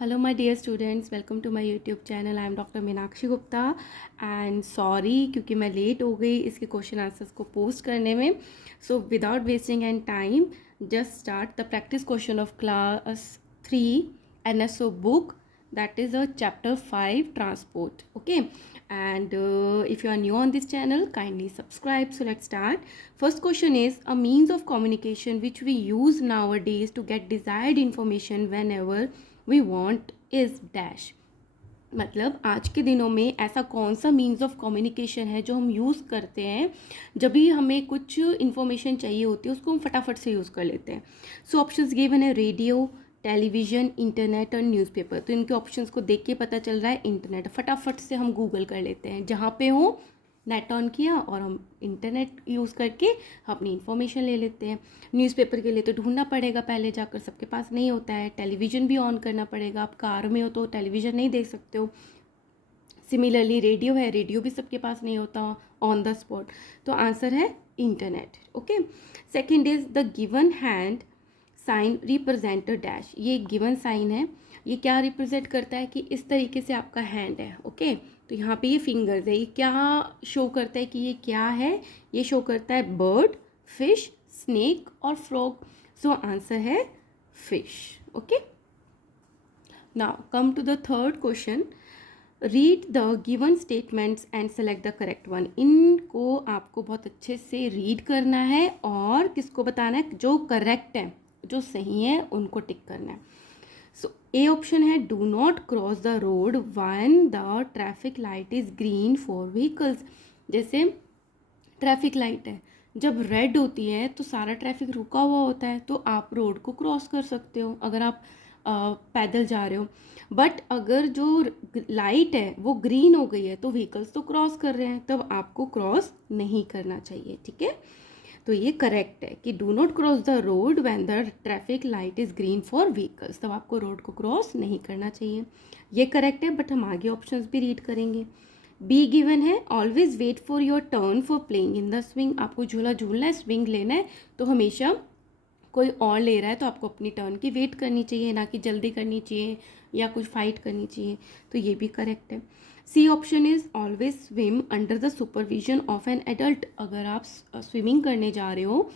Hello my dear students, welcome to my YouTube channel. I am Dr. Meenakshi Gupta and sorry क्योंकि मैं late हो गई इसके क्वेश्चन आंसर्स को पोस्ट करने में. So without wasting and time just start the practice question of class 3 NSO book, that is a chapter 5 transport. Okay, and if you are new on this channel, kindly subscribe. So let's start. First question is, a means of communication which we use nowadays to get desired information whenever we want is dash. मतलब आज के दिनों में ऐसा कौन सा means of communication है जो हम यूज़ करते हैं जब भी हमें कुछ इन्फॉर्मेशन चाहिए होती है उसको हम फटाफट से यूज़ कर लेते हैं. सो ऑप्शंस गिवन है रेडियो, टेलीविज़न, इंटरनेट और न्यूज़पेपर. तो इनके ऑप्शंस को देख के पता चल रहा है इंटरनेट. फटाफट से हम गूगल कर लेते हैं, जहाँ पे हो नेट ऑन किया और हम इंटरनेट यूज़ करके अपनी इन्फॉर्मेशन ले लेते हैं. न्यूज़पेपर के लिए तो ढूंढना पड़ेगा पहले जाकर, सबके पास नहीं होता है. टेलीविज़न भी ऑन करना पड़ेगा, आप कार में हो तो टेलीविज़न नहीं देख सकते हो. सिमिलरली रेडियो है, रेडियो भी सबके पास नहीं होता ऑन द स्पॉट. तो आंसर है internet. Okay, second is the given hand sign represent dash. ये गिवन साइन है, ये क्या रिप्रेजेंट करता है कि इस तरीके से आपका हैंड है. ओके, तो यहाँ पे ये फिंगर्स है, ये क्या शो करता है कि ये क्या है? ये शो करता है बर्ड, फिश, स्नेक और फ्रॉग. सो आंसर है fish. Okay, now come to the third question. Read the given statements and select the correct one. इनको आपको बहुत अच्छे से रीड करना है और किसको बताना है? जो करेक्ट है, जो सही है उनको टिक करना है. सो ए ऑप्शन है do not cross the road when the traffic light is green for vehicles. जैसे ट्रैफिक लाइट है, जब रेड होती है तो सारा ट्रैफिक रुका हुआ होता है, तो आप रोड को क्रॉस कर सकते हो अगर आप पैदल जा रहे हो. बट अगर जो लाइट है वो ग्रीन हो गई है तो व्हीकल्स तो क्रॉस कर रहे हैं, तब आपको क्रॉस नहीं करना चाहिए. ठीक है, तो ये करेक्ट है कि do not cross the road when the traffic light is green for vehicles. तब आपको रोड को क्रॉस नहीं करना चाहिए. ये करेक्ट है, बट हम आगे ऑप्शंस भी रीड करेंगे. बी गिवन है always wait for your turn for playing in the swing. आपको झूला झूलना है, स्विंग लेना है, तो हमेशा कोई और ले रहा है तो आपको अपनी टर्न की वेट करनी चाहिए, ना कि जल्दी करनी चाहिए या कुछ फाइट करनी चाहिए. तो ये भी करेक्ट है. C option is always swim under the supervision of an adult. अगर आप स्विमिंग करने जा रहे हो,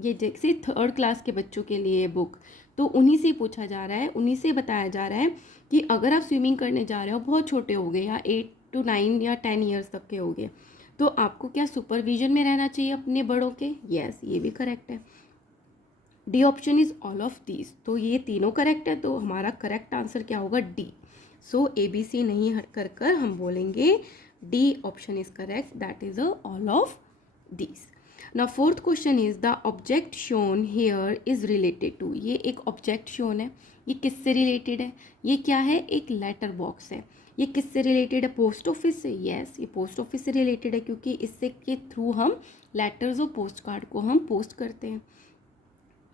ये जैसे थर्ड क्लास के बच्चों के लिए बुक, तो उन्हीं से पूछा जा रहा है, उन्हीं से बताया जा रहा है कि अगर आप स्विमिंग करने जा रहे हो, बहुत छोटे हो गए या 8 to 9 या 10 ईयर्स तक के हो गए, तो आपको क्या सुपरविजन में रहना चाहिए अपने बड़ों के. यस, ये भी करेक्ट है. D option is all of these. तो ये तीनों करेक्ट है, तो हमारा करेक्ट आंसर क्या होगा? D. So A B C नहीं कर कर हम बोलेंगे D option is correct, that is all of these. Now fourth question is the object shown here is related to. ये एक ऑब्जेक्ट शोन है, ये किससे रिलेटेड है? ये क्या है? एक लेटर बॉक्स है. ये किससे रिलेटेड है? पोस्ट ऑफिस से. यस, ये पोस्ट ऑफिस से रिलेटेड है क्योंकि इससे के थ्रू हम लेटर्स और पोस्ट कार्ड को हम पोस्ट करते हैं.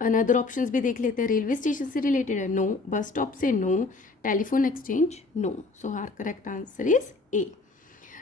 अनदर ऑप्शंस भी देख लेते हैं. रेलवे स्टेशन से रिलेटेड है? नो. बस स्टॉप से? No. Telephone exchange? No. So our correct answer is A.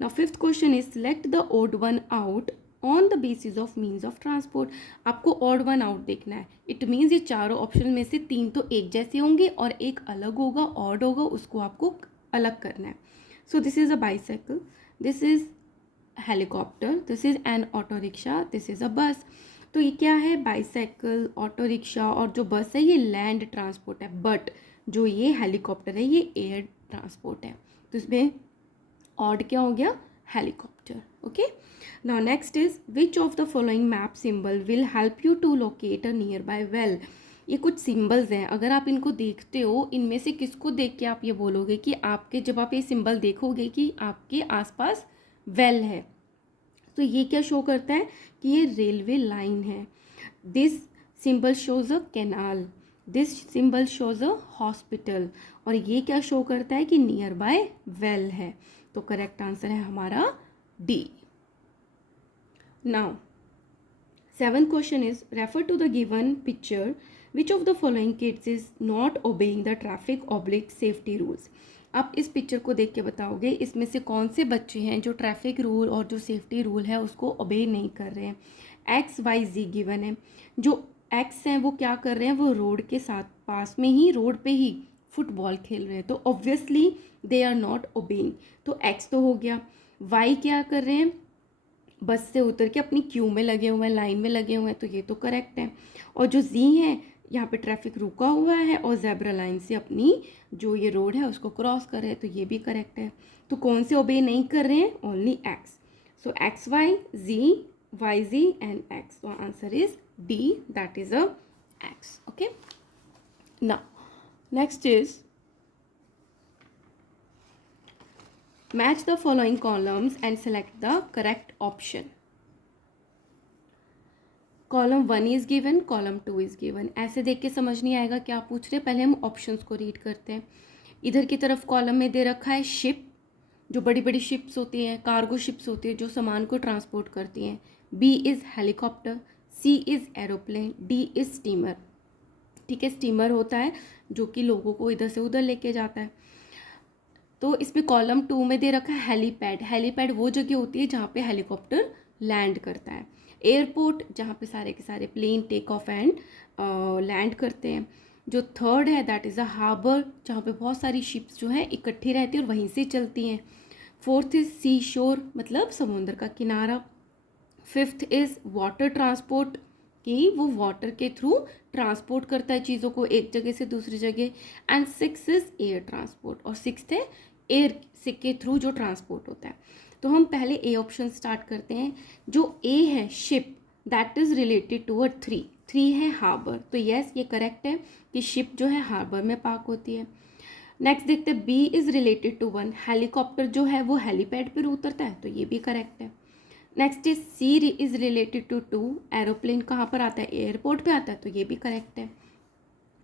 Now fifth question is select the odd one out on the basis of means of transport. आपको odd one out देखना है. It means ये चारों option में से 3 तो एक जैसे होंगे और एक अलग होगा, ऑड होगा, उसको आपको अलग करना है. So this is a bicycle, this is helicopter, this is an auto rickshaw, this is a बस. तो ये क्या है? बाईसाइकिल, ऑटो रिक्शा और जो बस है ये लैंड ट्रांसपोर्ट है, बट जो ये हेलीकॉप्टर है ये एयर ट्रांसपोर्ट है. तो इसमें ऑड क्या हो गया? Helicopter. Okay, now next is which of the following map symbol will help you to locate a nearby well. ये कुछ सिंबल्स हैं, अगर आप इनको देखते हो, इनमें से किसको देख के आप ये बोलोगे कि आपके, जब आप ये सिंबल देखोगे कि आपके आसपास वेल है, तो ये क्या शो करता है कि ये रेलवे लाइन है. This symbol shows a canal, this symbol shows a hospital, और ये क्या शो करता है कि नियर बाय वेल है. तो करेक्ट आंसर है हमारा D. Now seventh question is refer to the given picture which of the following kids is not obeying the traffic oblique safety rules. आप इस पिक्चर को देख के बताओगे इसमें से कौन से बच्चे हैं जो ट्रैफिक रूल और जो सेफ्टी रूल है उसको ओबे नहीं कर रहे हैं. एक्स वाई जी गिवन है. जो एक्स हैं वो क्या कर रहे हैं? वो रोड के साथ पास में ही, रोड पे ही फुटबॉल खेल रहे हैं, तो obviously they are not obeying, तो एक्स तो हो गया। वाई क्या कर रहे हैं, बस से उतर के अपनी क्यू में लगे हुए हैं, लाइन में लगे हुए हैं, तो ये तो करेक्ट है। और जो जी है, यहाँ पे ट्रैफिक रुका हुआ है और जेब्रा लाइन से अपनी जो ये रोड है उसको क्रॉस कर रहे हैं, तो ये भी करेक्ट है। तो कौन से ओबे नहीं कर रहे हैं, only X. So X Y G, Y G and X, तो answer is D, that is a X. Okay, now next is match the following columns and select the correct option. Column 1 is given, column 2 is given. ऐसे देख के समझ नहीं आएगा क्या पूछ रहे, पहले हम ऑप्शंस को रीड करते हैं। इधर की तरफ कॉलम में दे रखा है शिप, जो बड़ी बड़ी शिप्स होती हैं, कार्गो शिप्स होती है जो सामान को ट्रांसपोर्ट करती हैं। B is helicopter, C is aeroplane, D is steamer. ठीक है, स्टीमर होता है जो कि लोगों को इधर से उधर लेके जाता है। तो इसमें कॉलम 2 में दे रखा है हेलीपैड। हेलीपैड वो जगह होती है जहाँ पे हेलीकॉप्टर लैंड करता है। एयरपोर्ट, जहाँ पे सारे के सारे plane take off and land करते हैं। जो थर्ड है दैट इज़ अ हार्बर, जहाँ पे बहुत सारी शिप्स जो हैं इकट्ठी रहती हैं और वहीं से चलती हैं। फोर्थ इज़ सी शोर, मतलब समुद्र का किनारा। फिफ्थ इज़ वाटर ट्रांसपोर्ट, कि वो वाटर के थ्रू ट्रांसपोर्ट करता है चीज़ों को एक जगह से दूसरी जगह। And six is air transport, और सिक्स्थ है एयर के थ्रू जो ट्रांसपोर्ट होता है। तो हम पहले ए ऑप्शन स्टार्ट करते हैं। जो ए है ship, that is related to a three. Three है हार्बर, तो यस ये करेक्ट है कि शिप जो है हार्बर में पार्क होती है। नेक्स्ट देखते हैं, B is related to one. Helicopter जो है वो हेलीपैड पर उतरता है, तो ये भी करेक्ट है। Next is C is related to two. Aeroplane कहाँ पर आता है, एयरपोर्ट पे आता है, तो ये भी करेक्ट है।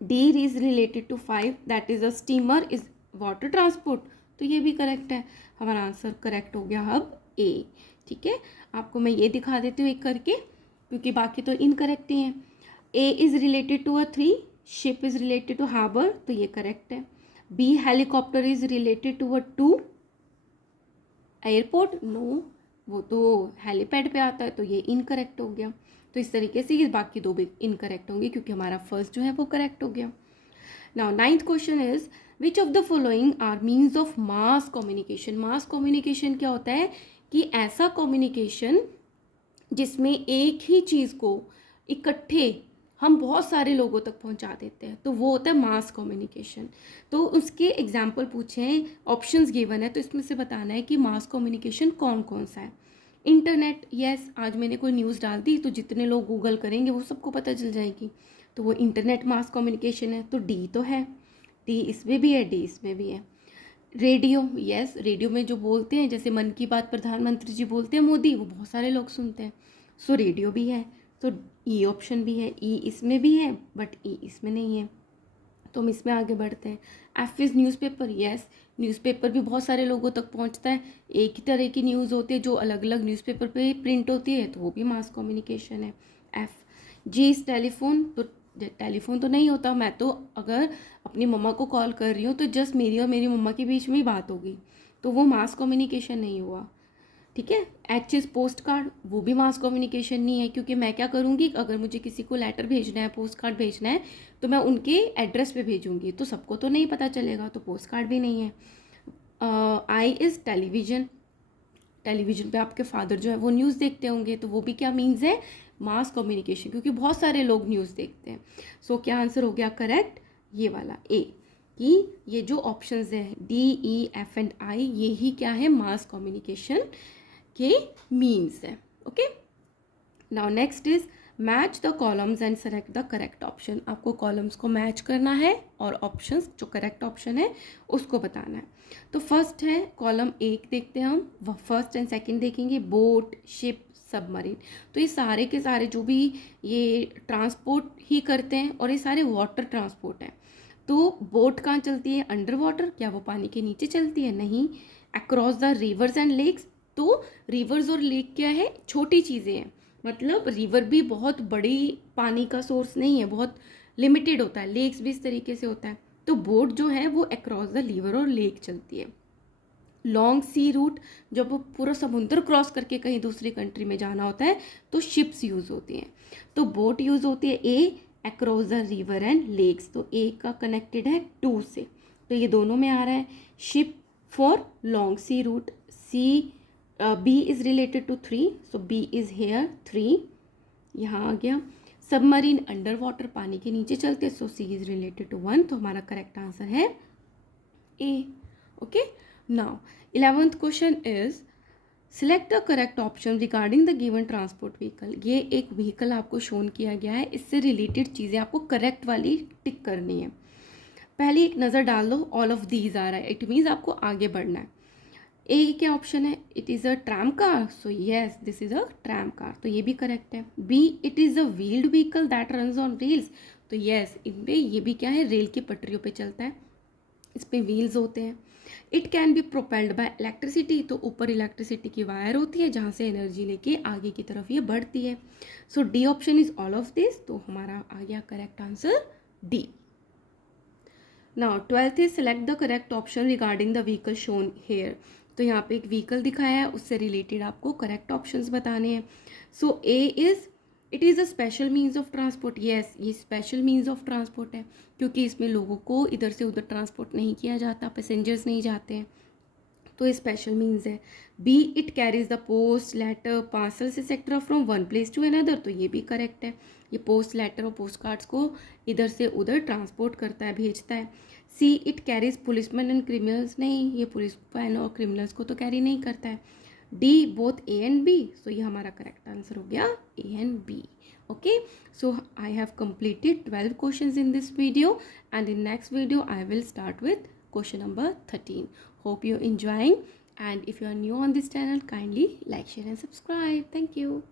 D is related to 5, that is a steamer is water transport, तो ये भी करेक्ट है। हमारा आंसर करेक्ट हो गया अब ए। ठीक है, आपको मैं ये दिखा देती हूँ एक करके, क्योंकि बाकी तो इनकरेक्ट ही हैं। A is related to a 3, ship is related to harbour, तो ये करेक्ट है। B helicopter is related to a 2, airport, no वो तो हेलीपैड पे आता है, तो ये इनकरेक्ट हो गया। तो इस तरीके से ये बाकी दो भी इनकरेक्ट होंगे, क्योंकि हमारा फर्स्ट जो है वो करेक्ट हो गया। Now ninth question is which of the following are means of mass communication. Mass communication क्या होता है कि ऐसा कम्युनिकेशन जिसमें एक ही चीज़ को इकट्ठे हम बहुत सारे लोगों तक पहुंचा देते हैं, तो वो होता है मास कम्युनिकेशन। तो उसके एग्जाम्पल पूछे हैं, ऑप्शंस गिवन है, तो इसमें से बताना है कि मास कम्युनिकेशन कौन कौन सा है। इंटरनेट, यस आज मैंने कोई न्यूज़ डाल दी तो जितने लोग गूगल करेंगे वो सबको पता चल जाएगी, तो वो इंटरनेट मास कम्युनिकेशन है, तो डी तो है, डी इसमें भी है, डी इसमें भी है। रेडियो, यस रेडियो में जो बोलते हैं, जैसे मन की बात प्रधानमंत्री जी बोलते हैं मोदी, वो बहुत सारे लोग सुनते हैं, सो रेडियो भी है। तो ई ऑप्शन भी है, ई इसमें भी है बट ई इसमें नहीं है, तो हम इसमें आगे बढ़ते हैं। F is newspaper, yes newspaper भी बहुत सारे लोगों तक पहुंचता है, एक ही तरह की न्यूज़ होती है जो अलग अलग न्यूज़पेपर पे प्रिंट होती है, तो वो भी मास कम्युनिकेशन है। एफ। जी इज़ टेलीफोन, तो टेलीफोन तो नहीं होता, मैं तो अगर अपनी मम्मा को कॉल कर रही हूँ तो जस्ट मेरी और मेरी मम्मा के बीच में ही बात होगी, तो वो मास कम्युनिकेशन नहीं हुआ। ठीक है, एच इज़ पोस्ट कार्ड, वो भी मास कम्युनिकेशन नहीं है, क्योंकि मैं क्या करूँगी, अगर मुझे किसी को लेटर भेजना है, पोस्ट कार्ड भेजना है, तो मैं उनके एड्रेस पे भेजूँगी, तो सबको तो नहीं पता चलेगा, तो पोस्ट कार्ड भी नहीं है। आई इज़ टेलीविज़न, टेलीविज़न पे आपके फादर जो है वो न्यूज़ देखते होंगे, तो वो भी क्या मीन्स है, मास कम्युनिकेशन, क्योंकि बहुत सारे लोग न्यूज़ देखते हैं। सो क्या आंसर हो गया करेक्ट, ये वाला ए, कि ये जो ऑप्शंस हैं D E F and I, ये ही क्या है, मास कम्युनिकेशन के मीन्स है। Okay, now next is match the columns and select the correct option. आपको कॉलम्स को मैच करना है और ऑप्शंस जो करेक्ट ऑप्शन है उसको बताना है। तो फर्स्ट है कॉलम एक, देखते हैं हम फर्स्ट एंड सेकंड देखेंगे, बोट, शिप, सबमरीन। तो ये सारे के सारे जो भी ये ट्रांसपोर्ट ही करते हैं, और ये सारे वाटर ट्रांसपोर्ट हैं। तो बोट कहाँ चलती है, अंडर वाटर, क्या वो पानी के नीचे चलती है, नहीं। Across the rivers and lakes, तो रिवर्स और लेक क्या है, छोटी चीज़ें हैं, मतलब रिवर भी बहुत बड़ी पानी का सोर्स नहीं है, बहुत लिमिटेड होता है, लेक्स भी इस तरीके से होता है। तो बोट जो है वो अक्रॉस द रिवर और लेक चलती है। लॉन्ग सी रूट, जब वो पूरा समुद्र क्रॉस करके कहीं दूसरी कंट्री में जाना होता है, तो शिप्स यूज़ होती हैं। तो बोट यूज़ होती है A, across the river and lakes, तो ए का कनेक्टेड है 2 से, तो ये दोनों में आ रहा है. Ship for long sea route, C B is related to 3, so B is here 3, यहाँ आ गया. सबमरीन अंडर वाटर, पानी के नीचे चलते, so C is related to 1, तो हमारा करेक्ट आंसर है A. Okay, now 11th question is select the correct option regarding the given transport vehicle. ये एक व्हीकल आपको शोन किया गया है, इससे रिलेटेड चीज़ें आपको करेक्ट वाली टिक करनी है. पहले एक नज़र डाल दो, ऑल ऑफ दीज आ रहा है, इट मीन्स आपको आगे बढ़ना है. ए क्या ऑप्शन है, it is a tram car, so yes this is a tram car, तो ये भी करेक्ट है. B it is a wheeled vehicle that runs on rails, तो येस इन पे ये भी क्या है, रेल की पटरियों पे चलता है, इस पे व्हील्स होते हैं. It can be propelled bye electricity, तो ऊपर इलेक्ट्रिसिटी की वायर होती है जहाँ से एनर्जी लेके आगे की तरफ ये बढ़ती है. So D option is all of this, तो हमारा आ गया correct answer D. Now 12th is select the correct option regarding the vehicle shown here. तो यहाँ पे एक व्हीकल दिखाया है, उससे रिलेटेड आपको करेक्ट ऑप्शंस बताने हैं. So A is it is a special means of transport, yes ये स्पेशल मीन्स ऑफ ट्रांसपोर्ट है, क्योंकि इसमें लोगों को इधर से उधर ट्रांसपोर्ट नहीं किया जाता, पैसेंजर्स नहीं जाते हैं, तो ये स्पेशल मीन्स है. B it carries the post letter parcels etcetera from one place to another, तो ये भी करेक्ट है, ये पोस्ट लेटर और पोस्ट कार्ड्स को इधर से उधर ट्रांसपोर्ट करता है, भेजता है. C it carries policeman and criminals, नहीं ये पुलिस मैन और क्रिमिनल्स को तो कैरी नहीं करता है. D both A and B, so ये हमारा करेक्ट आंसर हो गया A and B. Okay, so I have completed 12 questions in this video, and in next video I will start with question number 13. Hope you're enjoying, and if you are new on this channel, kindly like, share and subscribe. Thank you.